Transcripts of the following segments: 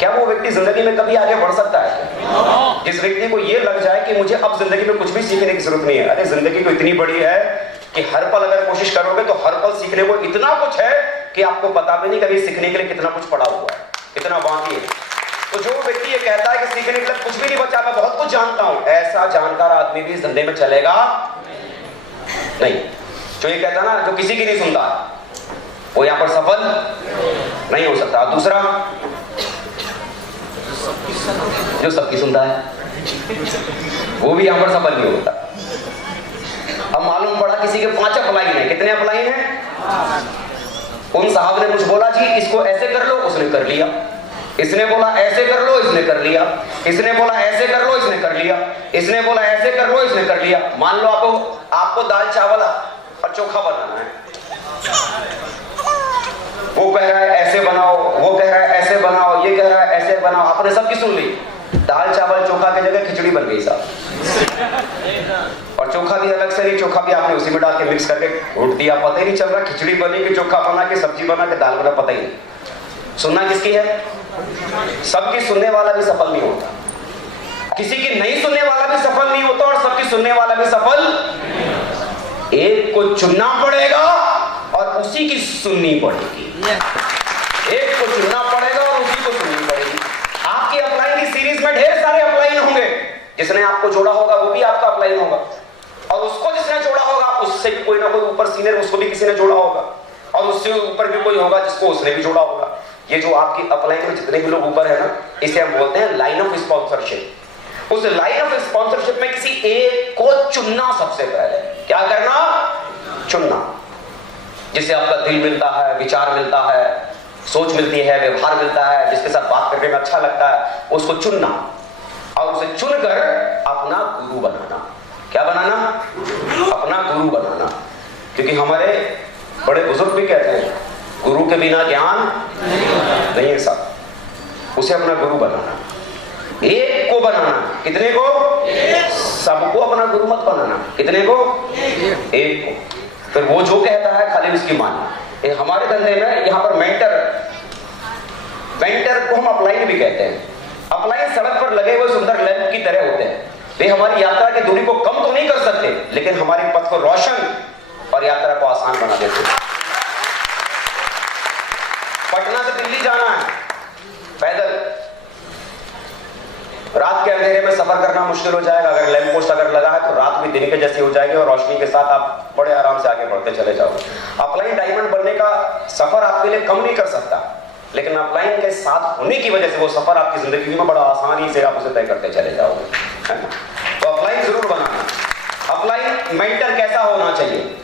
क्या वो व्यक्ति जिंदगी में कभी आगे बढ़ सकता है? जिस व्यक्ति को ये लग जाए कि मुझे अब जिंदगी में कुछ भी सीखने की जरूरत नहीं है। अरे जिंदगी तो इतनी बड़ी है कि हर पल अगर कोशिश करोगे तो हर पल सीखने को इतना कुछ है कि आपको पता भी नहीं कभी सीखने के लिए कितना कुछ पड़ा हुआ है, कितना बाकी है। तो जो व्यक्ति ये कहता है कि सीखने के लिए कुछ भी नहीं बचा, मैं बहुत कुछ जानता हूं, ऐसा जानकार आदमी भी जिंदगी में चलेगा नहीं। जो ये कहता ना जो किसी की नहीं सुनता वो यहां पर सफल नहीं हो सकता। दूसरा जो सबकी सुनता है वो भी यहां पर सफल नहीं होता। अब मालूम पड़ा किसी के 5 अपलाइन है। कितने अपलाइन है? उन साहब ने कुछ बोला जी इसको ऐसे कर लो, उसने कर लिया। इसने बोला ऐसे कर लो, इसने कर लिया। इसने बोला ऐसे कर लो, इसने कर लिया। इसने बोला ऐसे कर लो, इसने कर लिया। मान लो आपको दाल चावल और चोखा बनाना है। वो कह रहा है ऐसे बनाओ, वो कह रहा है ऐसे बनाओ, ये कह रहा है ऐसे बनाओ। आपने सबकी सुन ली। दाल चावल चोखा की जगह खिचड़ी बन गई साहब। और चोखा भी अलग से नहीं, चोखा भी आपने उसी में डाल के मिक्स करके घोट दिया। पता ही नहीं चल रहा खिचड़ी बनी कि चोखा बना के सब्जी बना के दाल बना, पता ही नहीं। सुनना किसकी है? सबकी सुनने वाला भी सफल नहीं होता। किसी की नहीं सुनने वाला भी सफल नहीं होता और सबकी सुनने वाला भी सफल। एक को चुनना पड़ेगा और उसी की सुननी पड़ेगी। एक को चुनना पड़ेगा और उसी को सुननी पड़ेगी। आपकी अपलाइन की सीरीज में ढेर सारे अपलाइन होंगे। जिसने आपको जोड़ा होगा वो भी आपका अपलाइन होगा, और उसको जिसने जोड़ा होगा उससे भी कोई ना कोई ऊपर सीनियर, उसको भी किसी ने जोड़ा होगा, और उससे ऊपर भी कोई होगा जिसको उसने भी जोड़ा होगा। ये जो आपकी अपलाइन में जितने भी लोग ऊपर है ना, इसे हम बोलते हैं लाइन ऑफ स्पॉन्सरशिप। उस लाइन ऑफ स्पॉन्सरशिप में किसी एक को चुनना सबसे पहले। क्या करना? चुनना। जिससे आपका दिल मिलता है, विचार मिलता है, सोच मिलती है, व्यवहार मिलता है, जिसके साथ बात करने में अच्छा लगता है, उसको चुनना और उसे चुनकर अपना गुरु बनाना। क्या बनाना? अपना गुरु बनाना। क्योंकि हमारे बड़े बुजुर्ग भी कहते हैं गुरु के बिना ज्ञान नहीं है साहब। उसे अपना गुरु बनाना, एक को बनाना। कितने को? सबको अपना गुरु मत बनाना। कितने को? एक को। फिर वो जो कहता है खाली उसकी मानना। हमारे धंधे में यहाँ पर मेंटर को हम अपलाइन भी कहते हैं। अपलाइन सड़क पर लगे हुए सुंदर लैंप की तरह होते हैं। वे हमारी यात्रा की दूरी को कम तो नहीं कर सकते, लेकिन हमारे पथ को रोशन और यात्रा को आसान बना देते हैं। पटना से दिल्ली जाना है पैदल, रात के अंधेरे में सफर करना मुश्किल हो जाएगा। अगर लैंप पोस्ट अगर लगा है तो रात भी दिन के जैसी हो जाएगी और रोशनी के साथ आप बड़े आराम से आगे बढ़ते चले जाओगे। अपलाइन डायमंड बनने का सफर आपके लिए कम नहीं कर सकता, लेकिन अपलाइन के साथ होने की वजह से वो सफर आपकी जिंदगी में बड़ा आसानी से आप उसे तय करते चले जाओगे, है ना? तो अपलाइन जरूर बनाना। अपलाइन मेंटर कैसा होना चाहिए?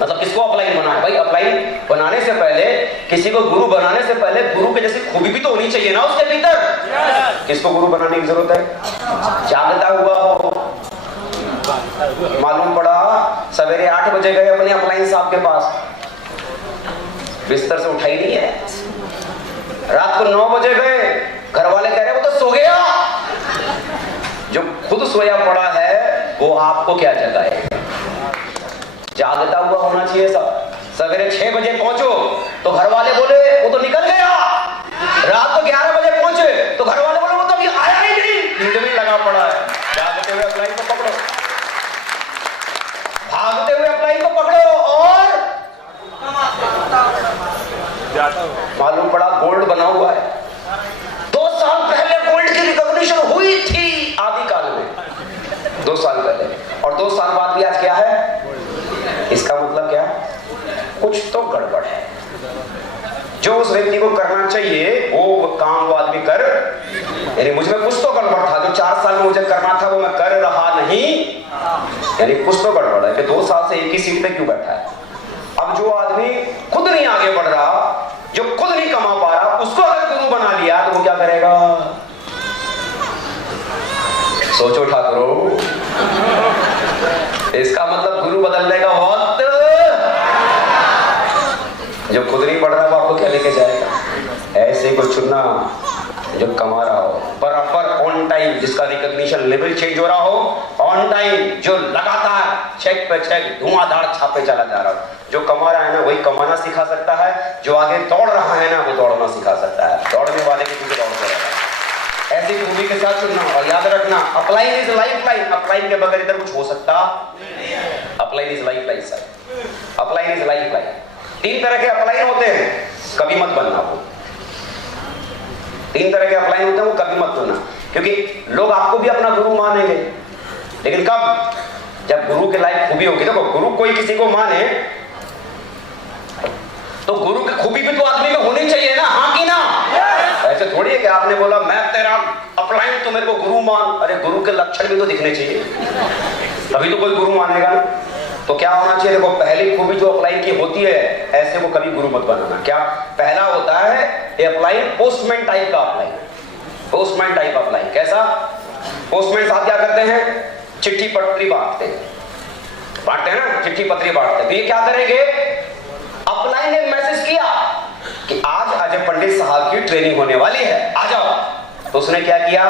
मतलब किसको अपलाइन बनाना? भाई अपलाइन बनाने से पहले, किसी को गुरु बनाने से पहले गुरु के जैसी खूबी भी तो होनी चाहिए ना उसके भीतर। किसको गुरु बनाने की जरूरत है? जागता हुआ हो। मालूम पड़ा सवेरे 8 बजे गए अपने अपलाइन साहब के पास, बिस्तर से उठाई नहीं है। रात को 9 बजे गए, घर वाले कह रहे वो तो सो गया। जो खुद सोया पड़ा है वो आपको क्या जगाएगा? जागता हुआ होना चाहिए सब। सवेरे 6 बजे पहुंचो तो घर वाले बोले वो तो निकल गया। रात को 11 बजे पहुंचे तो घर वाले बोले वो तो अभी आया ही नहीं, नींद में लगा पड़ा है। जागते हुए अपलाइन को पकड़ो, भागते हुए अपलाइन को पकड़ो और मालूम पड़ा गोल्ड बना हुआ है। 2 साल पहले गोल्ड की रिकॉग्निशन हुई थी आदिकाल में, 2 साल पहले, और 2 साल बाद भी आज क्या है? इसका मतलब क्या? कुछ तो गड़बड़ है। जो उस व्यक्ति को करना चाहिए वो काम वो आदमी कर, यानी मुझ में कुछ तो गड़बड़ था। जो 4 साल में मुझे करना था वो मैं कर रहा नहीं, यानी कुछ तो गड़बड़ है कि 2 साल से एक ही सीट पे क्यों बैठा है। अब जो आदमी खुद नहीं आगे बढ़ रहा, जो खुद नहीं कमा पा रहा, उसको अगर गुरु बना लिया तो वो क्या करेगा? सोचो ठाकुरों, इसका मतलब गुरु बदलने का वक्त। जो खुद नहीं पढ़ रहा वो आपको क्या लेके जाएगा? ऐसे को चुनना जो कमा रहा हो, बराबर ऑन टाइम, जिसका रिकॉग्निशन लेवल चेंज हो रहा हो, ऑन टाइम, जो लगातार चेक पे चेक धुआंधार छापे चला जा रहा हो। जो कमा रहा है ना वही कमाना सिखा सकता है, जो आगे दौड़ रहा है ना वो दौड़ना सिखा सकता है। दौड़ने वाले के पीछे दौड़ उन्हीं के साथ चुनना। और याद रखना, upline is life line. Upline के बगैर इधर कुछ हो सकता। Upline is life line sir, upline is life line. 3 तरह के अपलाइन होते हैं, कभी मत बनना वो। 3 तरह के अपलाइन होते हैं, वो कभी मत बनना, क्योंकि लोग आपको भी अपना गुरु मानेंगे, लेकिन कब? जब गुरु के लायक खूबी होगी। देखो, गुरु कोई किसी को माने तो गुरु की खूबी भी तो आदमी में होनी चाहिए ना, हाँ कि ना? ऐसे थोड़ी है कि आपने बोला मैं तेरा अपलाइन, तो मेरे को गुरु मान। अरे गुरु के लक्षण भी तो दिखने चाहिए, तभी तो कोई गुरु मानेगा। तो क्या होना चाहिए? देखो, पहली खूबी जो अपलाइन की होती है, ऐसे को कभी गुरु मत बनाना। क्या? पहला होता है ये अपलाइन पोस्टमैन टाइप का अपलाइन। पोस्टमैन टाइप अपलाइन कैसा? पोस्टमैन साहब क्या करते हैं? चिट्ठी पत्री बांटते हैं ना, चिट्ठी पत्री बांटते हैं। तो ये क्या करेंगे? अपलाइन ने मैसेज किया कि आज अजय पंडित साहब की ट्रेनिंग होने वाली है, आ जाओ। तो उसने क्या किया?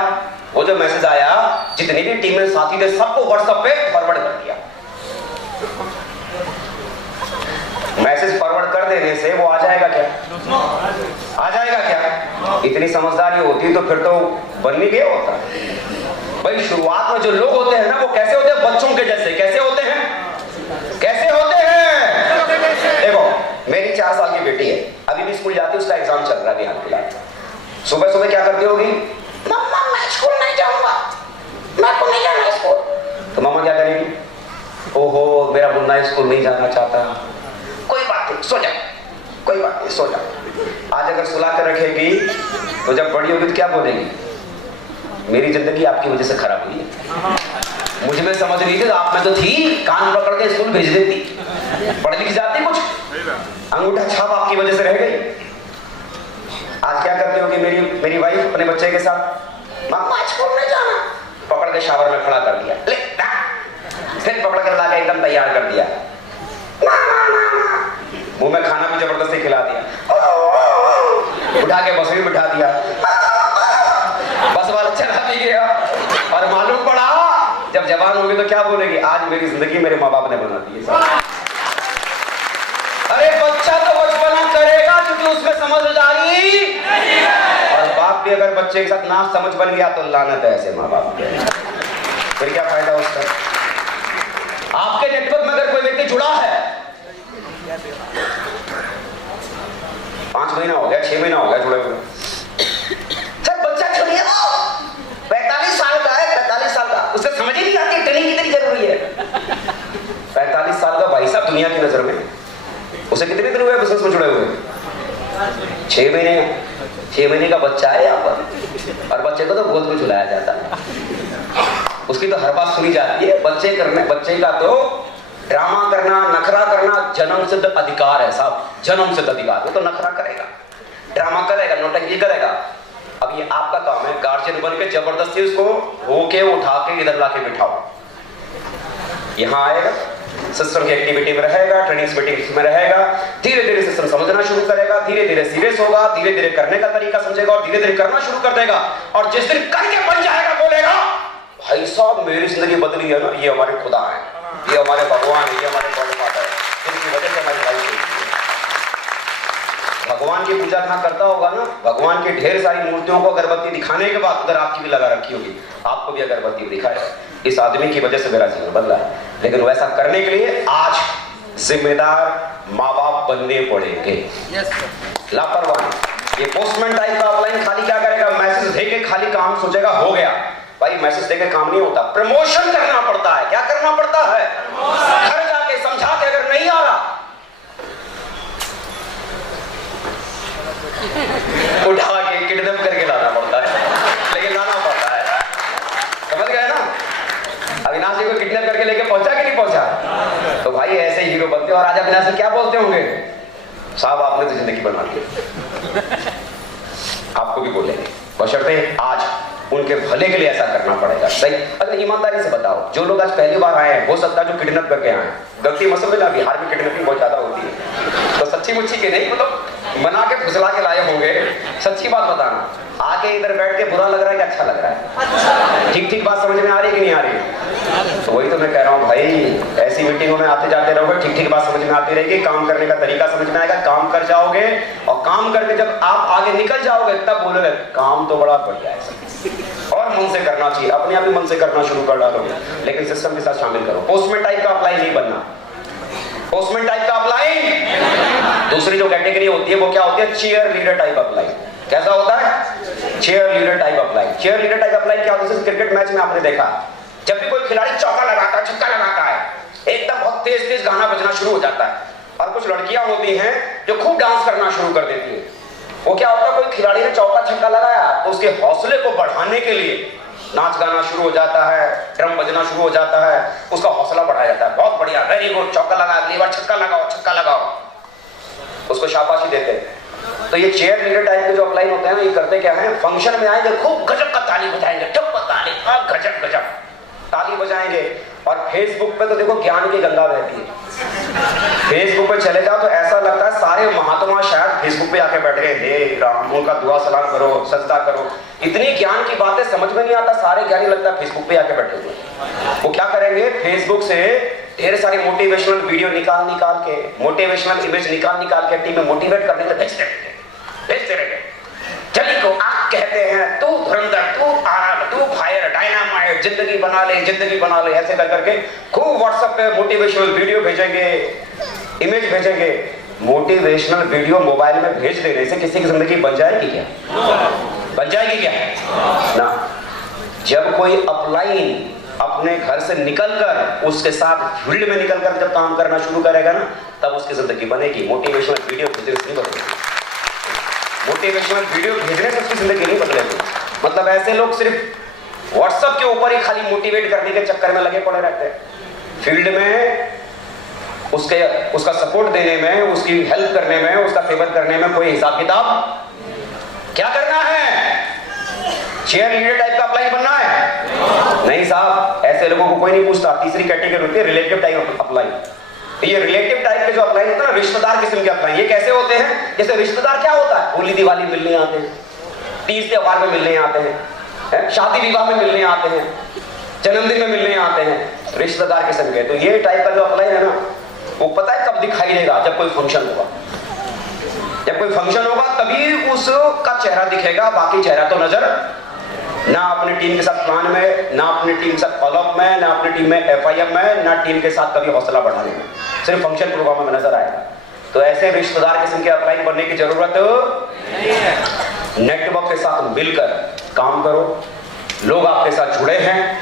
वो जो मैसेज आया, जितने भी टीम में साथी थे सबको व्हाट्सएप पे फॉरवर्ड कर दिया। मैसेज फॉरवर्ड कर देने से वो आ जाएगा क्या? आ जाएगा क्या? इतनी समझदारी होती तो फिर तो बन नहीं गया होता। भाई शुरुआत में जो लोग होते हैं ना, वो कैसे होते हैं? बच्चों के जैसे। कैसे होते हैं? कैसे होते हैं? देखो, मेरी 4 साल की बेटी है, अभी भी स्कूल जाती है, उसका एग्जाम चल रहा है बिहार फिलहाल। सुबह सुबह क्या करती होगी? मम्मा मैं स्कूल नहीं जाऊंगा, मैं को नहीं जाना स्कूल। तो मम्मा क्या करेगी? ओहो मेरा मुन्ना स्कूल नहीं जाना चाहता। कोई बात नहीं, सो जा, कोई बात नहीं, सो जा। आज अगर सुला कर रखेगी तो जब बड़ी होगी तो क्या बोलेगी? मेरी जिंदगी आपकी वजह से खराब हुई है, मुझे में समझ नहीं थी, आप में तो थी, कान पकड़ के स्कूल भेज देती, पढ़ लिख जाती, कुछ अंगूठा छाप आपकी वजह से रह गई। आज क्या करती होगी मेरी वाइफ अपने बच्चे के साथ? मम्मा स्कूल नहीं जाना, पकड़ के शावर में खड़ा कर दिया, ले ना, फिर पकड़ कर ला के एकदम तैयार कर दिया, मुंह में खाना भी जबरदस्ती खिला दिया, उठा के बस में बिठा दिया, बस वाला चला भी गया। और मालूम पड़ा जब जवान होगी तो क्या बोलेगी? आज मेरी जिंदगी मेरे माँ बाप ने बना दी है। अरे बच्चा तो बचपना करेगा क्योंकि उसमें समझदारी, और बाप भी अगर बच्चे के साथ ना समझ बन गया तो लानत है ऐसे माँ बाप पे। फिर क्या फायदा उसका? आपके नेटवर्क में अगर कोई व्यक्ति जुड़ा है, 5 महीना हो गया, 6 महीना हो गया जुड़े हुए, सर बच्चा छोड़िए, 45 साल का है, 45 साल का, उसे समझ ही नहीं आती ट्रेनिंग कितनी जरूरी है। 45 साल का भाई साहब दुनिया की नजर में, उसे कितने दिन हुए बिजनेस में जुड़े हुए? 6 महीने। 6 महीने का बच्चा है यहाँ पर, और बच्चे को तो गोद में झुलाया जाता है, उसकी तो हर बात सुनी जाती है। बच्चे का तो ड्रामा करना, नखरा करना जन्म सिद्ध अधिकार है साहब, जन्म सिद्ध अधिकार। वो तो नखरा करेगा, ड्रामा करेगा, नौटंकी करेगा। अब ये आपका काम है गार्जियन बन के जबरदस्ती उसको होके उठा के इधर लाके बिठाओ। यहाँ आएगा, सिस्टम की एक्टिविटी में रहेगा, ट्रेनिंग मीटिंग्स में रहेगा, धीरे धीरे सिस्टम समझना शुरू करेगा, धीरे धीरे सीरियस होगा, धीरे धीरे करने का तरीका समझेगा और धीरे धीरे करना शुरू कर देगा। और जिस दिन करके बन जाएगा बोलेगा भाई साहब मेरी जिंदगी बदली है ना, ये हमारे खुदा है, ये हमारे भगवान है, ये हमारे गॉडफादर है, जिनकी वजह से हमारी लाइफ हुई। भगवान की पूजा कहाँ करता होगा ना, भगवान की ढेर सारी मूर्तियों को अगरबत्ती दिखाने के बाद उधर आपकी भी लगा रखी होगी, आपको भी अगरबत्ती दिखाए, इस आदमी की वजह से मेरा जीवन बदला है। लेकिन वैसा करने के लिए आज जिम्मेदार माँ बाप बनने पड़ेंगे। लापरवाही, ये पोस्टमैन टाइप का अपलाइन खाली क्या करेगा? मैसेज देके खाली काम सोचेगा हो गया। भाई मैसेज देके काम नहीं होता, प्रमोशन करना पड़ता है। क्या करना पड़ता है? घर जाके समझा के, अगर नहीं आ रहा उठा के किडनैप करके लाना पड़ता है, लेकिन लाना पड़ता है। समझ गए ना? अविनाश जी को किडनैप करके लेके पहुंचा कि नहीं पहुंचा? तो भाई ऐसे हीरो बनते। और आज अविनाश क्या बोलते होंगे? साहब आपने तो जिंदगी बना ली, आपको भी बोलेंगे, बशर्ते आज उनके भले के लिए ऐसा करना पड़ेगा। सही? अगर ईमानदारी से बताओ, जो लोग आज पहली बार आए हैं, हो सकता है जो किडनैप करके आए हैं, गलती मत समझना, बिहार में किडनैपिंग बहुत ज्यादा होती है, तो सच्ची मुच्ची के नहीं, मतलब बना के फुसला के लाए होंगे। सच्ची बात बताना, आके इधर बैठ के बुरा लग रहा है कि अच्छा लग रहा है? ठीक ठीक बात समझ में आ रही है कि नहीं आ रही? तो वही तो मैं कह रहा हूँ भाई, ऐसी मीटिंगों में आते जाते रहोगे, ठीक ठीक बात समझ में आती रहेगी, काम करने का तरीका समझ में आएगा, काम कर जाओगे और काम करके जब आप आगे निकल जाओगे तब बोलोगे काम तो बड़ा बढ़िया है। और मन से करना चाहिए, अपने आप ही मन से करना शुरू कर डालोगे, लेकिन सिस्टम के साथ शामिल करो। पोस्टमैन टाइप का अप्लाई नहीं बनना, पोस्टमैन टाइप का अप्लाई। दूसरी जो कैटेगरी होती है वो क्या होती है? Cheerleader type apply. कैसा होता है? Cheerleader type apply. Cheerleader type apply क्या होता है? क्रिकेट मैच में आपने देखा, जब भी कोई खिलाड़ी चौका लगाता है, छक्का लगाता है, एकदम बहुत तेज तेज गाना बजना शुरू हो जाता है, और कुछ लड़कियां होती हैं जो खूब डांस करना शुरू कर देती है। वो क्या होता है? कोई खिलाड़ी ने चौका छक्का लगाया तो उसके हौसले को बढ़ाने के लिए नाच गाना शुरू हो जाता है, ड्रम बजना शुरू हो जाता है, उसका हौसला बढ़ाया जाता है। बहुत बढ़िया, वेरी गुड, चौका लगा, अगली बार छक्का लगाओ, छक्का लगाओ, उसको शाबाशी देते हैं। तो ये चेयर लीडर टाइप के जो अप्लाई होते हैं ना, ये करते क्या है? फंक्शन में आएंगे, खूब गजब का ताली बजाएंगे, ठप्पा ताली, गजब गजब ताली बजाएंगे। और फेसबुक पे तो देखो ज्ञान की गंगा बहती है। फेसबुक पे चले जाओ तो ऐसा लगता है सारे महात्मा शायद फेसबुक पे आके बैठ गए, हे राम, उनका दुआ सलाम करो, सजदा करो। इतनी ज्ञान की बातें समझ में नहीं आता, सारे ज्ञानी लगता है फेसबुक पे आके बैठे हुए। वो क्या करेंगे? फेसबुक से ढेर सारी मोटिवेशनल वीडियो निकाल के, मोटिवेशनल इमेज निकाल के टीम में मोटिवेट करने के भेजते रहेंगे। जली को आग कहते हैं, तू धुरंधर, तू आग, तू फायर, डायनामाइट, जिंदगी बना ले, ऐसे करके खूब व्हाट्सएप पे मोटिवेशनल वीडियो भेजेंगे, इमेज भेजेंगे। मोटिवेशनल वीडियो मोबाइल में भेज देने से किसी की जिंदगी बन जाएगी क्या? बन जाएगी क्या? ना। जब कोई अपलाइन अपने घर से निकलकर उसके साथ फील्ड में निकलकर जब काम करना शुरू करेगा ना, तब उसकी जिंदगी बनेगी। मोटिवेशनल वीडियो भेजने से नहीं बनेगी, मोटिवेशनल वीडियो भेजने से उसकी जिंदगी नहीं बदलेगी। मतलब ऐसे लोग सिर्फ व्हाट्सएप के ऊपर ही खाली मोटिवेट करने के चक्कर में लगे पड़े रहते हैं। फील्ड में उसका सपोर्ट देने में, उसकी हेल्प करने में, उसका फेवर करने में कोई हिसाब किताब क्या करना है? चेयर लीडर टाइप का अप्लाई बनना है? नहीं साहब, ऐसे लोगों को कोई नहीं पूछता। तीसरी कैटेगरी होती है रिलेटिव टाइप अप्लाई। ये रिलेटिव टाइप के जो अप्लाई होते हैं ना, रिश्तेदार किस्म के अप्लाई, ये कैसे होते हैं? जैसे रिश्तेदार क्या होता है? होली दिवाली मिलने आते हैं, तीज त्योहार में मिलने आते हैं, शादी विवाह में मिलने आते हैं, जन्मदिन में मिलने आते हैं, रिश्तेदार किस्म के। तो ये टाइप का जो अप्लाई है ना, वो पता है कब दिखाई देगा? जब कोई फंक्शन होगा। जब कोई फंक्शन होगा तभी उसका चेहरा दिखेगा, बाकी चेहरा तो नजर ना अपनी टीम के साथ प्लान में, ना अपनी टीम के साथ फॉलोअप में, ना अपनी टीम में एफआईएम में, ना टीम के साथ कभी हौसला बढ़ाने में, सिर्फ फंक्शन प्रोग्राम में नजर आएगा। तो ऐसे रिश्तेदार किस्म के अप्लाई बनने की जरूरत नहीं है। नेटवर्क के साथ मिलकर काम करो, लोग आपके साथ जुड़े हैं,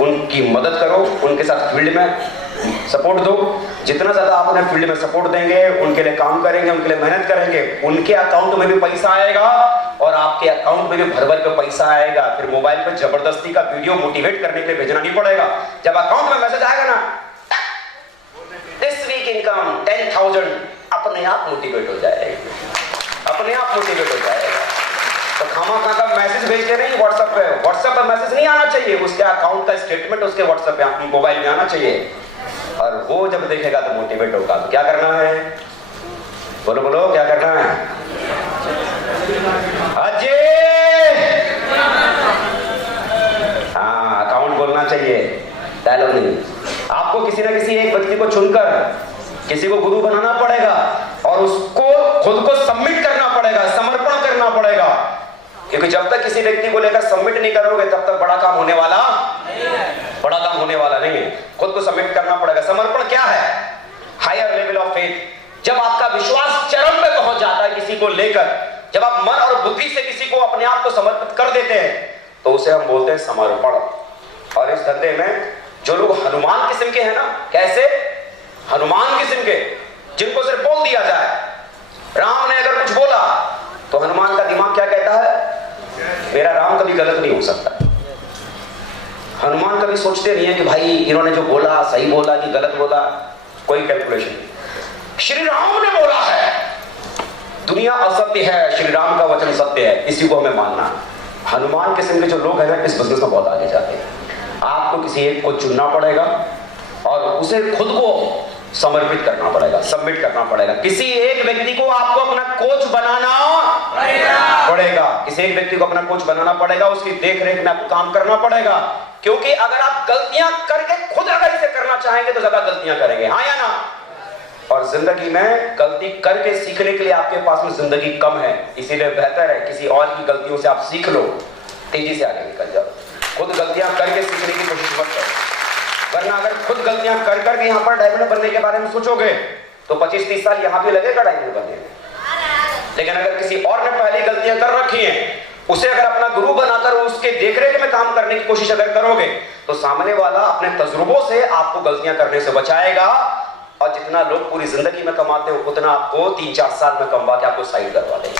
उनकी मदद करो, उनके साथ फील्ड में सपोर्ट दो। जितना ज्यादा आप उन्हें फील्ड में सपोर्ट देंगे, उनके लिए काम करेंगे, उनके लिए मेहनत करेंगे, उनके अकाउंट में भी पैसा आएगा और आपके अकाउंट में भी भर के पैसा आएगा। फिर मोबाइल पर जबरदस्ती का वीडियो मोटिवेट करने के लिए भेजना नहीं पड़ेगा। जब अकाउंट में मैसेज आएगा ना, दिस वीक इनकम 10,000, अपने आप मोटिवेट हो जाएगा, अपने आप मोटिवेट हो जाएगा। तो खामा का मैसेज भेजते नहीं व्हाट्सएप पे, व्हाट्सएप पे मैसेज नहीं आना चाहिए, उसके अकाउंट का स्टेटमेंट उसके व्हाट्सएप पे मोबाइल में आना चाहिए। और वो जब देखेगा तो मोटिवेट होगा। तो क्या करना है? बोलो बोलो, क्या करना है? अजय, हाँ, अकाउंट बोलना चाहिए, डायलॉग नहीं। आपको किसी ना किसी एक व्यक्ति को चुनकर किसी को गुरु बनाना पड़ेगा और उसको खुद को सबमिट करना पड़ेगा, समर्पण करना पड़ेगा। क्योंकि जब तक किसी व्यक्ति को लेकर सबमिट नहीं करोगे तब तक बड़ा काम होने वाला नहीं है। खुद को सबमिट करना पड़ेगा। समर्पण क्या है? Higher level of faith. जब आपका विश्वास चरम पे पहुंच जाता है किसी को लेकर, जब आप मन और बुद्धि से किसी को अपने आप को समर्पित कर देते हैं, तो उसे हम बोलते हैं समर्पण। और इस धंधे में जो लोग हनुमान किस्म के हैं ना, कैसे हनुमान किस्म के, जिनको सिर्फ बोल दिया जाए, राम ने अगर कुछ बोला तो हनुमान का दिमाग क्या कहता है? मेरा राम कभी गलत नहीं हो सकता। हनुमान कभी सोचते नहीं है कि भाई इन्होंने जो बोला सही बोला कि गलत बोला, कोई कैलकुलेशन नहीं। श्री राम ने बोला है, दुनिया असत्य है, श्री राम का वचन सत्य है, इसी को हमें मानना। हनुमान किस्म के जो लोग हैं ना, इस बिजनेस में बहुत आगे जाते हैं। आपको किसी एक को चुनना पड़ेगा और उसे खुद को समर्पित करना पड़ेगा, सबमिट करना पड़ेगा। किसी एक व्यक्ति को आपको अपना कोच बनाना पड़ेगा, किसी एक व्यक्ति को अपना कोच बनाना पड़ेगा, उसकी देख रेख में आपको काम करना पड़ेगा। क्योंकि अगर आप गलतियां करके खुद अगर इसे करना चाहेंगे तो ज्यादा गलतियां करेंगे, हाँ या ना। और जिंदगी में गलती करके सीखने के लिए आपके पास में जिंदगी कम है, इसीलिए बेहतर है किसी और की गलतियों से आप सीख लो, तेजी से आगे निकल जाओ। खुद गलतियां करके सीखने की कोशिश मत करो, वरना अगर खुद गलतियां कर करके यहाँ पर डायमंड बनने के बारे में सोचोगे तो 25-30 साल यहाँ भी लगेगा डायमंड बनने में। लेकिन अगर किसी और ने पहले गलतियां कर रखी हैं, उसे अगर अपना गुरु बनाकर उसके देखरेख में काम करने की कोशिश अगर करोगे तो सामने वाला अपने तजुर्बों से आपको गलतियां करने से बचाएगा। और जितना लोग पूरी जिंदगी में कमाते हो उतना आपको 3-4 साल में कमा के आपको साइड करवा देंगे।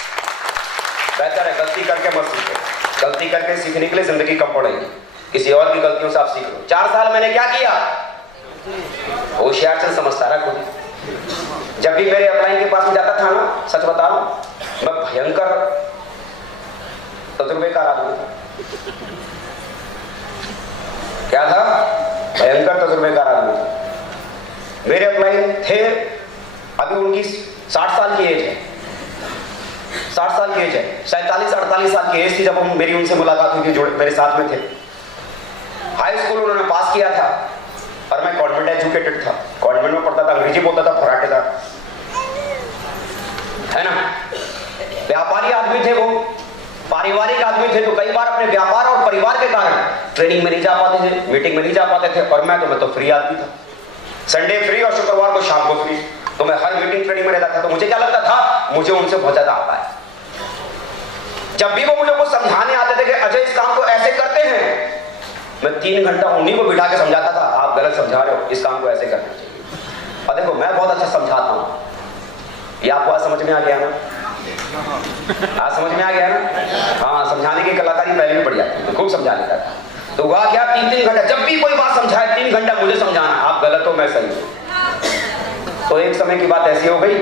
बेहतर है गलती करके मत सीखो, गलती करके सीखने के लिए जिंदगी कम पड़ेगी, किसी और की गलतियों से आप सीख लो। 4 साल मैंने क्या किया, होशियार चल समझता रहा खुद। जब भी मेरे अपलाइन के पास में जाता था ना, सच बता रहा हूं, मैं भयंकर तजुर्बेकार आदमी था। क्या था? भयंकर तजुर्बेकार आदमी था। मेरे अपलाइन थे, अभी उनकी 60 साल की एज है, 60 साल की एज है, 47-48 साल की एज थी जब मेरी उनसे मुलाकात हुई थी, जो मेरे साथ में थे। हाई स्कूल उन्होंने पास किया था और मैं कॉन्वेंट एजुकेटेड था, कॉन्वेंट में पढ़ता था, अंग्रेजी बोलता था, फराटेदार, है ना। व्यापारी आदमी थे वो, पारिवारिक आदमी थे, तो कई बार अपने व्यापार और परिवार के कारण ट्रेनिंग में नहीं जा पाते थे, मीटिंग में नहीं जा पाते थे। और मैं तो फ्री आदमी था, संडे फ्री और शुक्रवार को शाम को फ्री, तो मैं हर मीटिंग ट्रेनिंग में रहता था। तो मुझे क्या लगता था, मुझे उनसे बहुत ज्यादा आता है। जब भी वो मुझे कुछ समझाने आते थे कि अजय इस काम को ऐसे करते हैं, मैं 3 घंटा उन्हीं को बिठा के समझाता था, आप गलत समझा रहे हो, इस काम को ऐसे करना चाहिए। और देखो मैं बहुत अच्छा समझाता हूँ, ये आपको आज समझ में आ गया ना, आज समझ में आ गया ना। हाँ, समझाने की कलाकारी पहले भी बढ़िया थी, खूब समझा लेता था। तो हुआ क्या, 3-3 घंटा, जब भी कोई बात समझाए 3 घंटा मुझे समझाना, आप गलत हो मैं सही हूं। तो एक समय की बात ऐसी हो गई,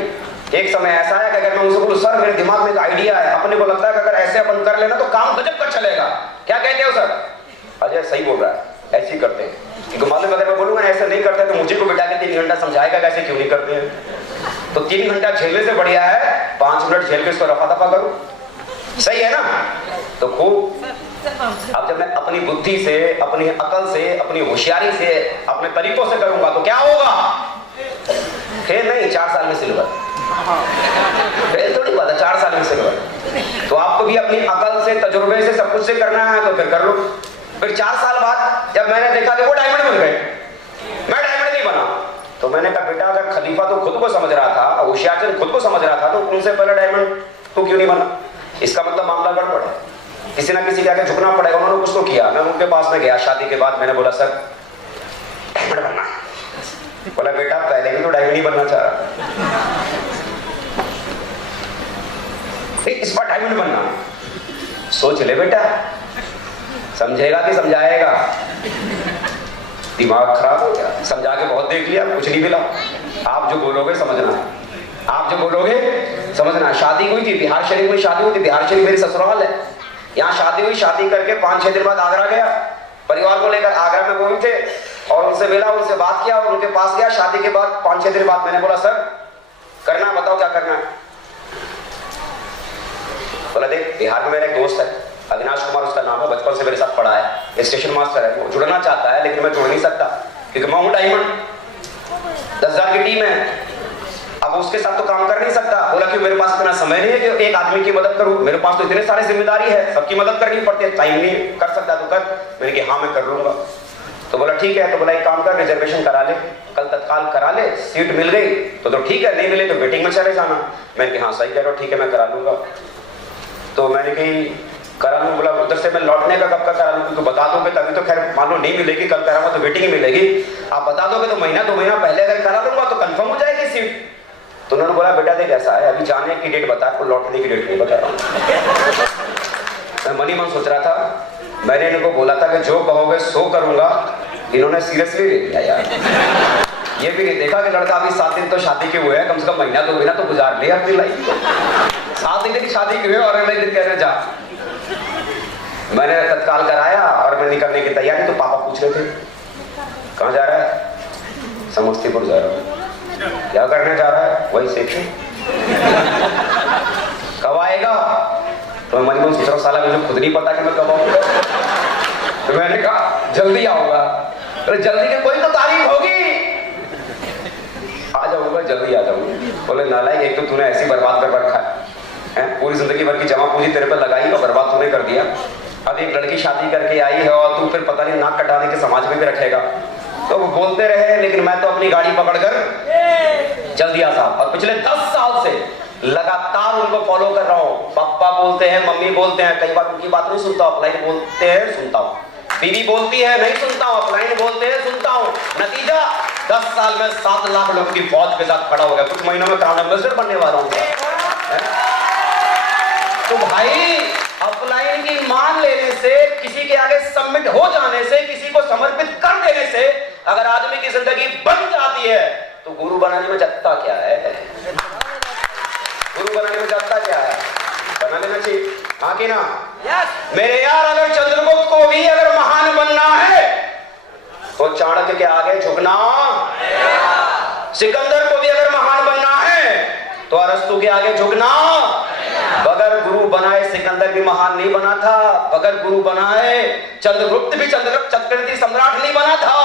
एक समय ऐसा है कि अगर मैं उनसे बोलूं सर मेरे दिमाग में एक आइडिया है, अपने को लगता है कि अगर ऐसे अपन कर लेना तो काम गजब का चलेगा, क्या कहते हो सर? अजय सही बोल रहा है, ऐसे ही करते हैं। क्योंकि मालूम अगर मैं बोलूंगा ऐसे नहीं करते तो मुझे को बिठा के 3 घंटा समझाएगा कैसे क्यों नहीं करते हैं। तो 3 घंटा झेलने से बढ़िया है 5 मिनट झेल के इसको रफा दफा करूं, सही है ना। तो खूब अब जब मैं अपनी बुद्धि से, अपनी अकल से, अपनी होशियारी से, अपने तरीकों से करूंगा तो क्या होगा, फिर नहीं 4 साल में सिल्वर, फिर थोड़ी बात है 4 साल में सिल्वर। तो आपको भी अपनी अकल से, तजुर्बे से, सब कुछ से करना है तो फिर कर लो। फिर 4 साल बाद जब मैंने देखा कि वो डायमंड बन गए, मैं डायमंड नहीं बना, तो मैंने कहा बेटा अगर खलीफा तो खुद को समझ रहा था, होशियार खुद को समझ रहा था, तो उनसे पहले डायमंड तो क्यों नहीं बना? इसका मतलब मामला गड़बड़ है, किसी ना किसी के आगे झुकना पड़ेगा। उन्होंने कुछ तो किया। मैं उनके पास में गया शादी के बाद, मैंने बोला सर डायमंड बनना है। बोला बेटा पहले भी तो डायमंड ही बनना चाह रहा, इस बार डायमंड बनना, सोच ले बेटा, समझेगा कि समझाएगा? दिमाग खराब हो गया, समझा के बहुत देख लिया, कुछ नहीं मिला। आप जो बोलोगे समझना, आप जो बोलोगे समझना। शादी हुई थी बिहार शरीफ में, शादी हुई थी, बिहार शरीफ मेरी ससुराल है, यहाँ शादी हुई। शादी करके 5-6 दिन बाद आगरा गया, परिवार को लेकर आगरा में वो भी थे, और उनसे मिला, उनसे बात किया और उनके पास गया। शादी के बाद 5-6 दिन बाद मैंने बोला सर करना, बताओ क्या करना है? बोला देख बिहार में मेरा एक दोस्त है, अविनाश कुमार उसका नाम है, बचपन से मेरे साथ पढ़ा है, स्टेशन मास्टर है, वो जुड़ना चाहता है लेकिन मैं जुड़ नहीं सकता क्योंकि मैं हूं डायमंड, 10,000 की टीम है, अब उसके साथ तो काम कर नहीं सकता। बोला कि मेरे पास इतना समय नहीं है कि एक आदमी की मदद करूं, मेरे पास तो इतने सारे जिम्मेदारी है, सबकी मदद करनी पड़ती है, टाइम नहीं कर सकता तो कर। मैंने कहा हाँ मैं कर लूंगा। तो बोला ठीक है, तो बोला एक काम कर रिजर्वेशन करा ले, कल तत्काल करा ले, सीट मिल गई तो ठीक है, नहीं मिले तो वेटिंग में चले जाना। मैंने कहा हाँ सही कह रहे हो, ठीक है मैं करा लूंगा। तो मैंने कही करा लूँ। बोला उधर से मैं लौटने का कब का करा लूँ, क्योंकि बता दोगे तभी तो, खैर मान लो नहीं मिलेगी, कल कराऊंगा तो वेटिंग मिलेगी, आप बता दोगे तो महीना 2 महीना पहले अगर करा लूंगा तो कंफर्म हो जाएगी सीट। तो उन्होंने बोला बेटा देख ऐसा है, अभी जाने की डेट बता, तो लौटने की डेट नहीं बता रहा हूँ। मैं मनी मन सोच रहा था, मैंने इनको बोला था कि जो कहोगे सो करूंगा, इन्होंने सीरियसली ले लिया यार। ये भी नहीं देखा कि लड़का अभी 7 दिन तो शादी के हुए हैं, कम से कम महीना 2 महीना तो गुजार लिया अपनी लाइफ को। 7 दिन की शादी के हुए और अगले दिन कह रहे जा। मैंने तत्काल कराया और मैं निकलने की तैयारी, तो पापा पूछ रहे थे कहाँ जा रहा है? समस्तीपुर जा रहा हूँ। क्या करने जा रहा है वही सीखे। कब आएगा? तो मैं मन सोच रहा हूँ, साला मुझे खुद नहीं पता कि मैं कब आऊंगा। तो मैंने कहा जल्दी आऊंगा। अरे जल्दी की कोई तो तारीफ होगी, आ जाऊंगा, जल्दी आ जाऊंगा। बोले नालायक, एक तो तूने ऐसी बर्बाद कर रखा है, पूरी जिंदगी भर की जमा पूंजी तेरे पर लगाई और बर्बाद तूने कर दिया। अब एक लड़की शादी करके आई है और तू फिर पता नहीं नाक कटाने के समाज में भी रखेगा। तो वो बोलते रहे, लेकिन मैं तो अपनी गाड़ी पकड़कर जल्दी आता। और पिछले 10 साल से लगातार उनको फॉलो कर रहा हूँ। पापा बोलते हैं, मम्मी बोलते हैं, कई बार उनकी बात नहीं सुनता, अपलाइन बोलते हैं सुनता हूँ, बीवी बोलती है नहीं सुनता हूँ, अपलाइन बोलते हैं सुनता हूँ। नतीजा 10 साल में 7 लाख लोगों की फौज के साथ खड़ा हो गया। कुछ महीनों में ब्रांड एम्बेसडर बनने वाला हूँ। तो भाई अपलाइन की मान लेने से, किसी के आगे सबमिट हो जाने से, किसी को समर्पित कर देने से अगर आदमी की जिंदगी बन जाती है, तो गुरु बनाने में जगता क्या है? गुरु बनाने में जगता क्या है? बना लेना चाहिए, हाँ कि ना? मेरे यार, अगर चंद्रगुप्त को भी अगर महान बनना है तो चाणक्य के आगे झुकना, सिकंदर को भी अगर महान बनना है तो अरस्तु के आगे झुकना। बगैर गुरु बनाए सिकंदर भी महान नहीं बना था, बगैर गुरु बनाए चंद्रगुप्त भी चक्रवर्ती सम्राट नहीं बना था,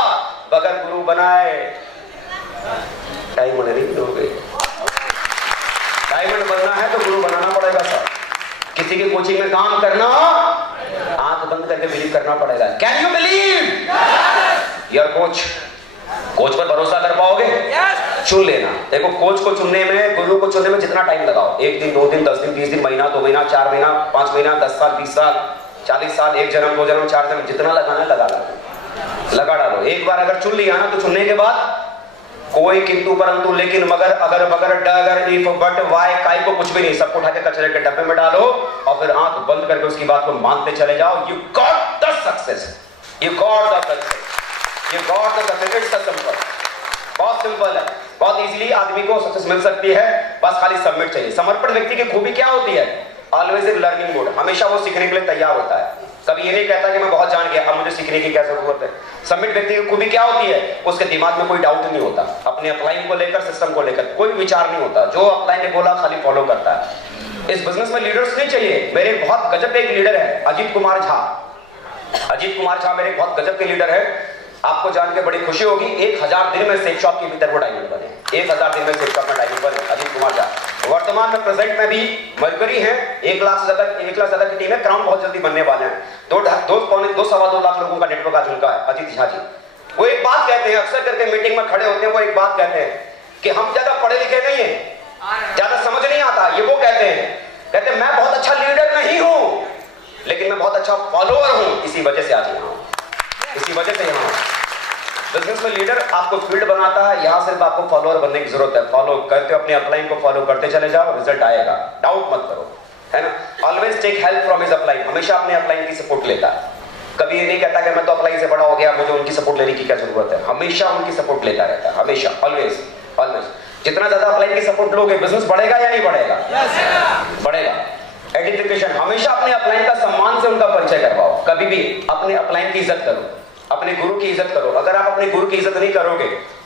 बगैर गुरु बनाए डायमंड नहीं बनोगे। डायमंड बनना है तो गुरु बनाना पड़ेगा सर। किसी की कोचिंग में काम करना, आंख बंद करके बिलीव करना पड़ेगा। Can you believe your coach? Coach पर भरोसा कर पाओगे? चुन लेना। देखो, कोच को चुनने में, गुरु को चुनने में जितना टाइम लगाओ, 1 दिन 2 दिन 10 दिन 20 दिन, महीना 2 महीना 4 महीना 5 महीना 10 साल 20 साल 40 साल, 1 जन्म 2 जन्म 4 जन्म, जितना लगाना लगा डालो। एक बार अगर चुन लिया ना, तो चुनने के बाद कोई किंतु परंतु लेकिन मगर अगर बगर डगर इफ बट वाई काई को कुछ भी नहीं, सबको उठा के कचरे के डब्बे में डालो और फिर आंख बंद करके उसकी बात को मानते चले जाओ। You got the success, you got the success, you got the success. It's simple, बहुत सिंपल है, बहुत इजीली आदमी को सक्सेस मिल सकती है, बस खाली सबमिट चाहिए। समर्पण व्यक्ति की खूबी क्या होती है? ऑलवेज इन लर्निंग मोड, हमेशा वो सीखने के लिए तैयार होता है। कभी ये नहीं कहता कि मैं बहुत जान गया, अब मुझे सीखने की क्या जरूरत है। सबमिट व्यक्ति की खूबी क्या होती है? उसके दिमाग में कोई डाउट नहीं होता, अपने अपलाइन को लेकर, सिस्टम को लेकर कोई विचार नहीं होता। जो अपलाइन ने बोला खाली फॉलो करता है। इस बिजनेस में लीडर्स नहीं चाहिए। मेरे बहुत गजब एक लीडर है, अजीत कुमार झा। अजीत कुमार झा मेरे बहुत गजब के लीडर है। आपको जान के बड़ी खुशी होगी, 1000 दिन में सेफ शॉप के भीतर वो डायमंड बने। 1000 दिन में सेफ शॉप में डायमंड बने अजीत कुमार झा। वर्तमान में प्रेजेंट में भी मरकरी है, 1 लाख से ज्यादा की टीम है। क्राउन बहुत जल्दी बनने वाले हैं। 2.5-2 लाख लोगों का नेटवर्क आज उनका है, अजीत झा जी। वो एक बात कहते हैं, अक्सर करके मीटिंग में खड़े होते हैं, वो एक बात कहते हैं कि हम ज्यादा पढ़े लिखे नहीं है, ज्यादा समझ नहीं आता। ये वो कहते हैं मैं बहुत अच्छा लीडर नहीं हूं, लेकिन मैं बहुत अच्छा फॉलोअर हूं, इसी वजह से आज यहाँ हूं, इसी वजह से यहाँ हूं। बिजनेस में लीडर आपको फील्ड बनाता है, यहां सिर्फ आपको फॉलोअर बनने की जरूरत है। फॉलो करते हो, अपने अपलाइन को फॉलो करते चले जाओ, रिजल्ट आएगा, डाउट मत करो, है ना। Always take help from his upline, हमेशा अपने अपलाइन की सपोर्ट लेता है। कभी ये नहीं कहता कि मैं तो अपलाइन से बड़ा हो गया, मुझे उनकी सपोर्ट लेने की क्या जरूरत है। हमेशा उनकी सपोर्ट लेता रहता है, हमेशा, ऑलवेज ऑलवेज। जितना ज्यादा अपलाइन की सपोर्ट लोगे, बिजनेस बढ़ेगा या नहीं बढ़ेगा? बढ़ेगा। एडिफिकेशन, हमेशा अपने अपलाइन का सम्मान से उनका परिचय करवाओ। कभी भी अपने अपलाइन की इज्जत करो, अपने गुरु की इज्जत करो। अगर आप अपने गुरु की इज्जत नहीं करोगे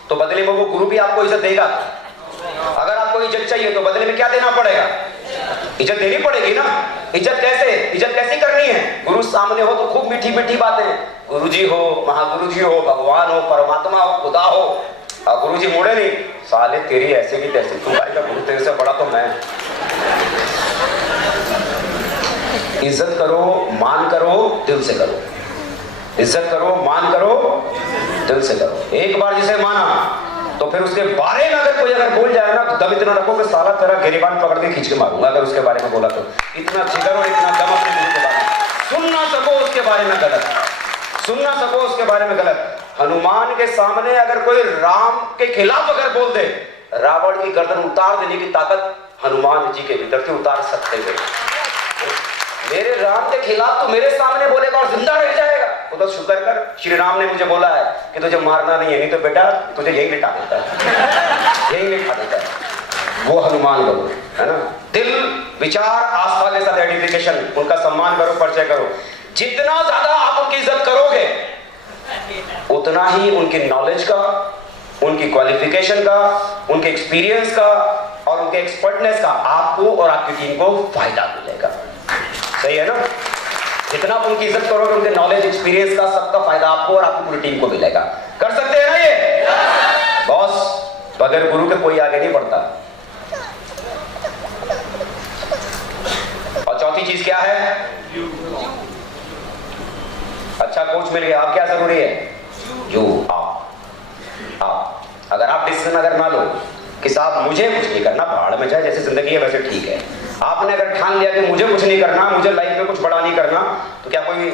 तो बदले में वो गुरु भी आपको इज्जत देगा। अगर आपको इज्जत चाहिए तो बदले में क्या देना पड़ेगा? इज्जत देनी पड़ेगी ना। इज्जत कैसे? इज्जत कैसी करनी है? गुरु सामने हो तो खूब मीठी मीठी बातें, गुरुजी हो, महागुरु जी हो, भगवान हो, परमात्मा हो, खुदा हो। और गुरु जी मुड़े नहीं, साले तेरी ऐसे की तैसे, तुम्हारी का गुरु तेरे से बड़ा तो मैं। इज्जत करो, मान करो, दिल से करो। इज्जत करो, मान करो, दिल से करो। एक बार जिसे माना तो फिर उसके बारे में अगर कोई बोल जाए ना, तो दम इतना रखो कि साला तेरा गिरिबान पकड़ के खींच के मारूंगा अगर उसके बारे में बोला तो। इतना जिगर और इतना दम अपने गुरु के बारे में। सुन ना सको उसके बारे में गलत, सुन ना सको उसके बारे में गलत। हनुमान के सामने अगर कोई राम के खिलाफ अगर बोल दे, रावण की गर्दन उतार देने की ताकत हनुमान जी के भीतर से उतार सकते थे। मेरे राम के खिलाफ तो मेरे सामने बोलेगा और जिंदा रह जाएगा, वो तो शुक्र कर श्री राम ने मुझे बोला है कि तुझे मारना नहीं है, नहीं तो बेटा तुझे यही लिटा देता है, यही लिटा देता है। वो हनुमान करो, है ना। दिल, विचार, आस्था के साथ एडिफिकेशन, उनका सम्मान करो, परिचय करो। जितना ज्यादा आप उनकी इज्जत करोगे, उतना ही उनकी नॉलेज का, उनकी क्वालिफिकेशन का, उनके एक्सपीरियंस का और उनके एक्सपर्टनेस का आपको और आपकी टीम को फायदा मिलेगा। सही है ना? जितना आप उनकी इज्जत करोगे उनके नॉलेज एक्सपीरियंस का सबका फायदा आपको और आपकी पूरी टीम को मिलेगा। कर सकते हैं ना ये? बॉस बगैर गुरु के कोई आगे नहीं बढ़ता। और चौथी चीज क्या है? अच्छा कोच मिल गया, आप क्या जरूरी है? यू आप अगर आप डिसीजन अगर ना लो कि साहब मुझे कुछ नहीं करना, पहाड़ में जाए जैसे जिंदगी है वैसे ठीक है, आपने अगर ठान लिया कि मुझे कुछ नहीं करना, मुझे लाइफ में कुछ बड़ा नहीं करना, तो क्या कोई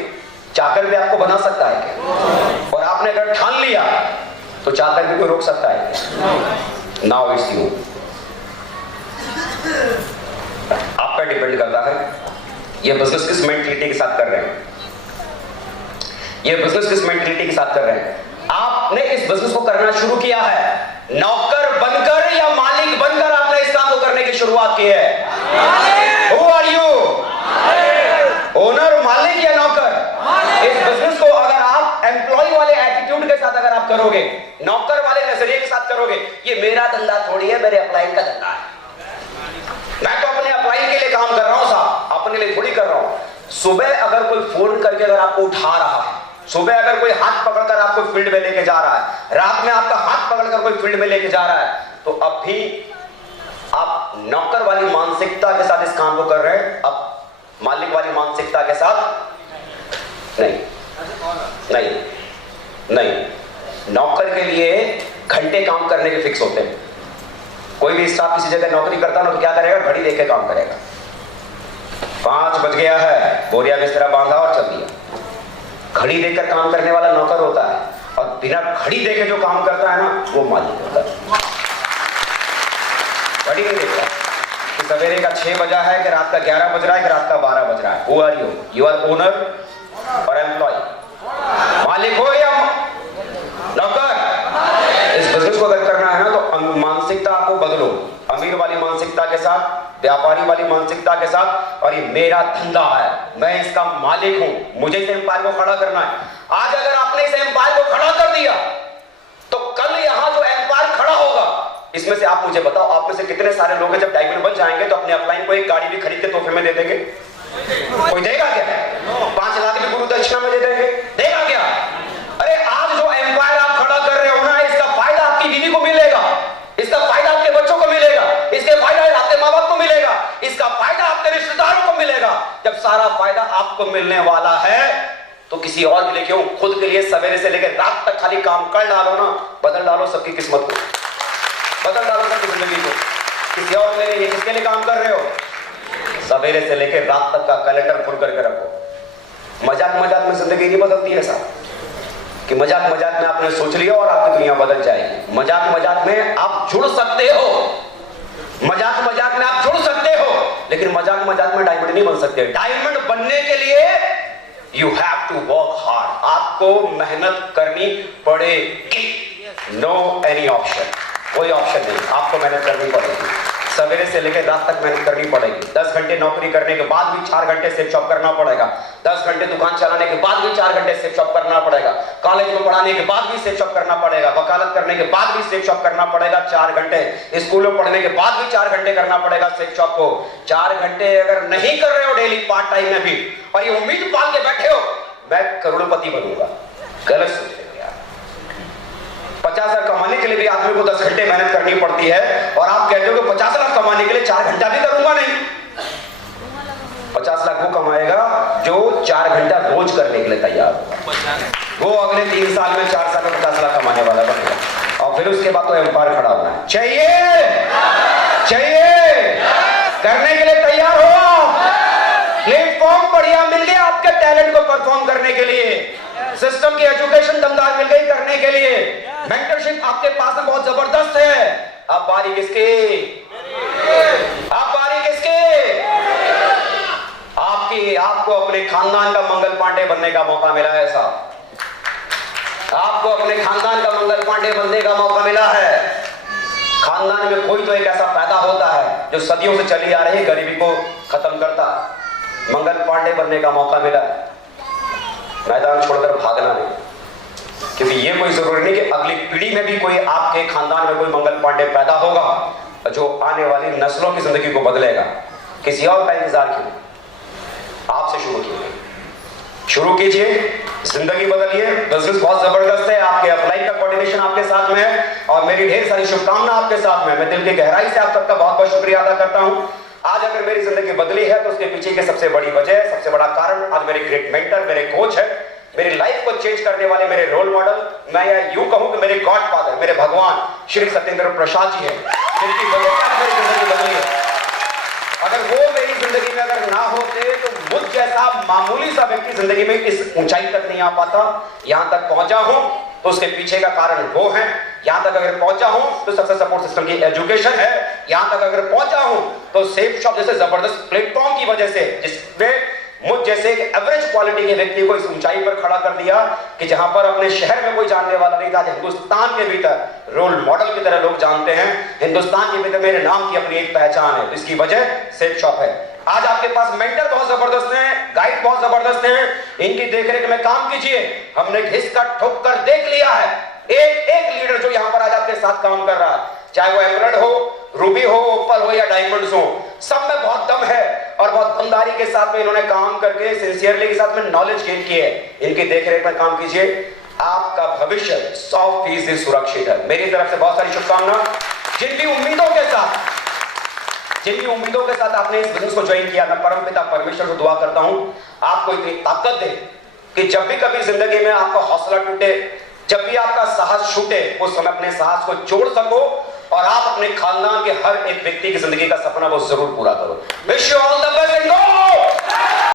चाकर भी आपको बना सकता है क्या? और आपने अगर ठान लिया तो चाकर भी कोई रोक सकता है क्या? Now it's you. आप पे डिपेंड करता है ये बिजनेस किस मेंटलिटी के साथ कर रहे हैं, ये बिजनेस किस मेंटलिटी के साथ कर रहे हैं। आपने इस बिजनेस को करना शुरू किया है, नौकर बनकर या मालिक बनकर आपने इस काम को करने की शुरुआत की है। Who are you? ओनर, मालिक या नौकर? इस बिजनेस को अगर आप एम्प्लॉय वाले एटीट्यूड के साथ अगर आप करोगे, नौकर वाले नजरिए के साथ करोगे, ये मेरा धंधा थोड़ी है, मेरे अपलाइन का धंधा है, मैं तो अपने अपलाइन के लिए काम कर रहा हूं साहब, अपने लिए थोड़ी कर रहा हूं। सुबह अगर कोई फोन करके अगर आपको उठा रहा है, सुबह अगर कोई हाथ पकड़कर आपको फील्ड में लेके जा रहा है, रात में आपका हाथ पकड़कर कोई फील्ड में लेके जा रहा है, तो अब भी आप नौकर वाली मानसिकता के साथ इस काम को कर रहे हैं, अब मालिक वाली मानसिकता के साथ नहीं। नहीं नहीं, नौकर के लिए घंटे काम करने के फिक्स होते हैं। कोई भी स्टाफ किसी जगह नौकरी करता ना तो क्या करेगा? घड़ी देख के काम करेगा। 5 बज गया है, बोरिया बिस्तरा बांधा और चल दिया। घड़ी देखकर काम करने वाला नौकर होता है, और बिना घड़ी देखे जो काम करता है ना वो मालिक होता है। घड़ी नहीं देखता कि सवेरे का 6 बजा है कि रात का 11 बज रहा है कि रात का 12 बज रहा है। Who are you? You are owner और एम्प्लॉय, मालिक हो या नौकर। इस बिजनेस को अगर करना है ना तो मानसिकता आपको बदलो, अमीर वाली मानसिकता के साथ, व्यापारी वाली मानसिकता के साथ, और ये मेरा धंधा है, मैं इसका मालिक हूं, मुझे इस एम्पायर को खड़ा करना है। आज अगर आपने इस एम्पायर को खड़ा कर दिया तो कल यहां जो एम्पायर खड़ा होगा, इसमें से आप मुझे बताओ, आप में से कितने सारे लोग हैं जब डायमंड बन जाएंगे तो अपने अपलाइन को एक गाड़ी भी खरीद के तोहफे में दे देंगे? कोई देगा क्या? 5 लाख भी गुरु दक्षिणा में दे देंगे? देगा क्या? अरे आज जो एम्पायर आप खड़ा कर रहे हो ना, इसका फायदा आपकी बीवी को मिलेगा, इसका फायदा आपके बच्चों को मिलेगा, इसके फायदा आपके माँ बाप को मिलेगा, इसका फायदा आपके रिश्तेदारों को मिलेगा। जब सारा फायदा आपको मिलने वाला है तो किसी और के लिए क्यों? खुद के लिए सवेरे से लेकर रात तक खाली काम कर डालो ना, बदल डालो सबकी किस्मत को, बदल डालो सबकी जिंदगी को। किसी और के लिए, किसके लिए काम कर रहे हो? सवेरे से लेकर रात तक का कैलेंडर फुल करके रखो। मजाक मजाक में जिंदगी नहीं बदलती है साहब, कि मजाक मजाक में आपने सोच लिया और आपकी दुनिया बदल जाएगी। मजाक मजाक में आप जुड़ सकते हो, मजाक मजाक में आप जुड़ सकते हो, लेकिन मजाक मजाक में डायमंड नहीं बन सकते। डायमंड बनने के लिए you have to work hard, आपको मेहनत करनी पड़ेगी। नो एनी ऑप्शन, कोई ऑप्शन नहीं, आपको मेहनत करनी पड़ेगी। सवेरे से लेकर रात तक मेहनत करनी पड़ेगी। 10 घंटे नौकरी करने के बाद भी 4 घंटे सेफ शॉप करना पड़ेगा। 10 घंटे दुकान चलाने के बाद भी 4 घंटे सेफ शॉप करना पड़ेगा। कॉलेज में पढ़ाने के बाद भी सेफ शॉप करना पड़ेगा। वकालत करने के बाद भी सेफ शॉप करना पड़ेगा 4 घंटे। स्कूल में पढ़ने के बाद भी 4 घंटे करना पड़ेगा सेफ शॉप को। 4 घंटे अगर नहीं कर रहे हो डेली पार्ट टाइम में भी, और ये उम्मीद पाल के बैठे हो मैं करोड़पति बनूंगा, गलत सोच रहे हो यार। 50,000 कमाने के लिए भी आदमी को 10 घंटे मेहनत करनी पड़ती है, और आप कहते हो कि 50 लाख कमाने के लिए 4 घंटा भी करूंगा नहीं। 50 लाख वो कमाएगा जो 4 घंटा रोज करने के लिए तैयार होगा। वो अगले 3 साल में 4 साल में 50 लाख कमाने वाला बनेगा, और फिर उसके बाद तो एम्पायर खड़ा होना है। चाहिए करने के लिए तैयार हो। प्लेटफॉर्म बढ़िया मिल गया आपके टैलेंट को परफॉर्म करने के लिए, सिस्टम की एजुकेशन दमदार मिल गई करने के लिए, मेंटरशिप आपके पास में बहुत जबरदस्त है। अब बारी किसकी? अब बारी किसकी? आपकी। आपको अपने खानदान का मंगल पांडे बनने का मौका मिला है साहब, आपको अपने खानदान का मंगल पांडे बनने का मौका मिला है। खानदान में कोई तो एक ऐसा पैदा होता है जो सदियों से चली आ रही गरीबी को खत्म करता है। मंगल पांडे बनने का मौका मिला है। मैदान छोड़कर भागना नहीं, क्योंकि ये कोई जरूरी नहीं कि अगली पीढ़ी में भी कोई आपके खानदान में कोई मंगल पांडे पैदा होगा जो आने वाली नस्लों की जिंदगी को बदलेगा। किसी और का इंतजार क्यों? आपसे शुरू कीजिए, शुरू कीजिए, जिंदगी बदलिए। बिजनेस बहुत जबरदस्त है, आपके अप्लाई का कोऑर्डिनेशन आपके साथ में है और मेरी ढेर सारी शुभकामना आपके साथ में। मैं दिल की गहराई से आप सबका बहुत बहुत शुक्रिया अदा करता हूं। आज अगर मेरी जिंदगी बदली है तो उसके पीछे की सबसे बड़ी वजह, सबसे बड़ा कारण आज मेरे ग्रेट मेंटर, मेरे कोच है, मेरी लाइफ को चेंज करने वाले मेरे रोल मॉडल, मैं यूं कहूं कि मेरे गॉड फादर, मेरे भगवान श्री सत्येंद्र प्रसाद जी हैं, जिनकी वजह से आज मेरी जिंदगी बदली है। अगर वो मेरी जिंदगी में अगर ना होते तो मुझ जैसा मामूली सा व्यक्ति जिंदगी में इस ऊंचाई तक नहीं आ पाता। यहां तक पहुंचा हूं तो उसके पीछे का कारण वो है। यहां तक अगर पहुंचा हूं तो सक्सेस सपोर्ट सिस्टम की एजुकेशन है। यहां तक अगर पहुंचा हूं तो सेफ शॉप जैसे जबरदस्त प्लेटफॉर्म की वजह से, जिसमें मुझ जैसे एक एवरेज क्वालिटी के व्यक्ति को इस ऊंचाई पर खड़ा कर दिया कि जहां पर अपने शहर में कोई जानने वाला नहीं था, हिंदुस्तान के भीतर रोल मॉडल की तरह लोग जानते हैं। हिंदुस्तान के भीतर मेरे नाम की अपनी एक पहचान है, इसकी वजह सेफ शॉप है। आज आपके पास मेंटर बहुत जबरदस्त हैं, गाइड बहुत जबरदस्त हैं, इनकी देखरेख में काम कीजिए। हमने घिस कर ठोक कर देख लिया है एक एक लीडर जो यहां पर आज आपके साथ काम कर रहा है, चाहे वो एमराल्ड हो, रूबी हो, ओपल हो या डायमंड्स हो, सब में बहुत दम है और बहुत दमदारी के साथ में इन्होंने काम करके सिंसियरली के साथ में नॉलेज गेन की है। इनकी देखरेख में काम कीजिए, आपका भविष्य 100% सुरक्षित है। मेरी तरफ से बहुत सारी शुभकामना। जिन भी उम्मीदों के साथ आपने इस बिजनेस को ज्वाइन किया, मैं परमपिता परमेश्वर से दुआ करता हूं आपको इतनी ताकत दे कि जब भी कभी जिंदगी में आपका हौसला टूटे, जब भी आपका साहस छूटे, उस समय अपने साहस को जोड़ सको और आप अपने खानदान के हर एक व्यक्ति की जिंदगी का सपना वो जरूर पूरा करो। Wish you all the best and God